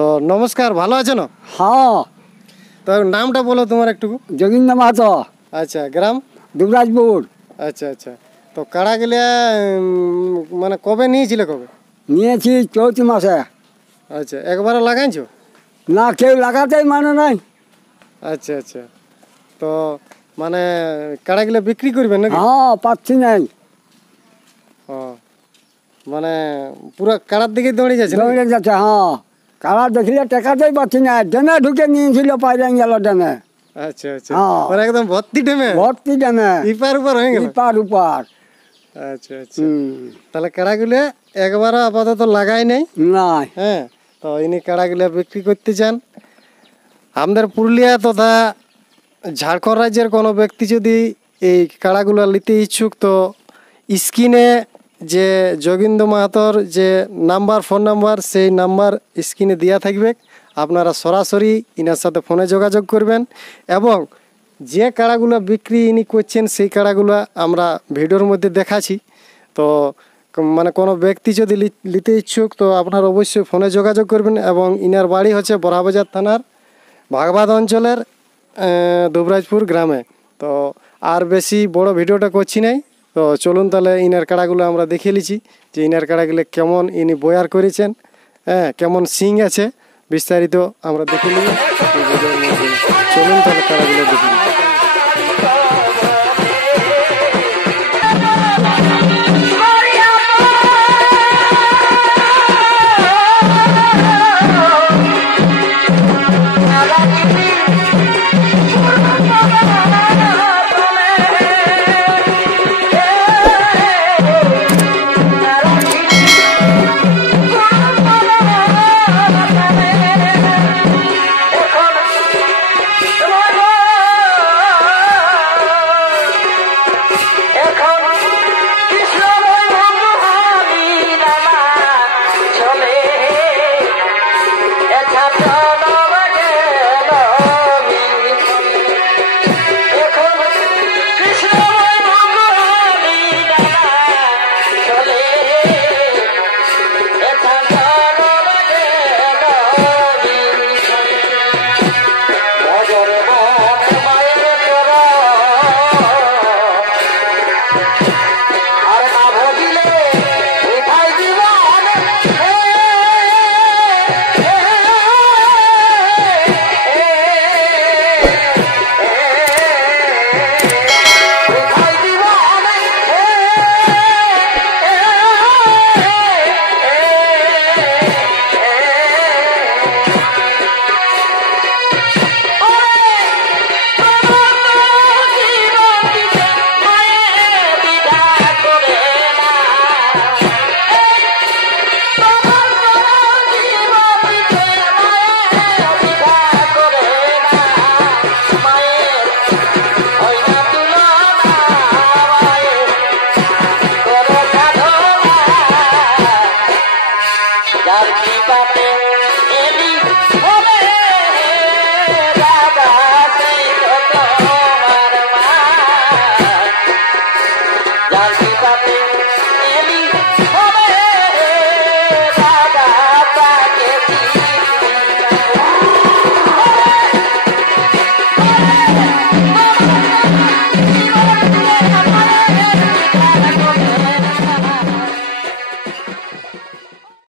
তো নমস্কার, ভালো আছো না? হ্যাঁ। তো নামটা বলো তোমার একটু। যোগিন্দ্র মাহাতো। আচ্ছা, গ্রাম? দুবরাজপুর। আচ্ছা আচ্ছা। তো কাড়া গেলে মানে কবে নিয়েছিলে, কবে? নিয়েছি চৌতি মাসে। আচ্ছা, একবারও লাগাইছো? না, কেউ লাগাতেই মানে নাই। আচ্ছা আচ্ছা। তো মানে কাড়াগুলো বিক্রি করবেন নাকি? হ্যাঁ, পাচ্ছি নাই। ও, মানে পুরো কাড়ার দিকে দৌড়ে যাচ্ছে নাকি? দৌড়ে যাচ্ছে, হ্যাঁ। কারা দেখলে টেকাতেই পাচ্ছি না। ডেমে ঢুকে নিয়েছিল, পাইরাং গেল ডেমে। আচ্ছা আচ্ছা। হ্যাঁ। মানে একদম ভর্তি ডেমে? ভর্তি ডেমে। ইপার উপর হয়ে গেল? ইপার উপার। আচ্ছা আচ্ছা। তাহলে কাড়াগুলো একবারও আপাতত লাগাই নাই? নাই। হ্যাঁ। তো ইনি কাড়াগুলো বিক্রি করতে চান। আমাদের পুরুলিয়া তথা ঝাড়খণ্ড রাজ্যের কোনো ব্যক্তি যদি এই কাড়াগুলো নিতে ইচ্ছুক, তো স্ক্রিনে যে যোগিন্দ্র মাহাতোর যে নাম্বার, ফোন নাম্বার, সেই নাম্বার স্ক্রিনে দেওয়া থাকবে। আপনারা সরাসরি ইনার সাথে ফোনে যোগাযোগ করবেন এবং যে কাড়াগুলো বিক্রি ইনি করছেন সেই কাড়াগুলো আমরা ভিডিওর মধ্যে দেখাচ্ছি। তো মানে কোনো ব্যক্তি যদি নিতে ইচ্ছুক, তো আপনারা অবশ্যই ফোনে যোগাযোগ করবেন। এবং ইনার বাড়ি হচ্ছে বড়াবাজার থানার ভাগবাদ অঞ্চলের দুবরাজপুর গ্রামে। তো আর বেশি বড় ভিডিওটা করছি নাই। তো চলুন তাহলে ইনার কাড়াগুলো আমরা দেখে নিচ্ছি যে ইনার কাড়াগুলো কেমন ইনি বয়ার করেছেন, হ্যাঁ, কেমন সিং আছে, বিস্তারিত আমরা দেখে নিব। চলুন তাহলে কাড়াগুলো দেখে নিই। Gotta keep up there, Andy.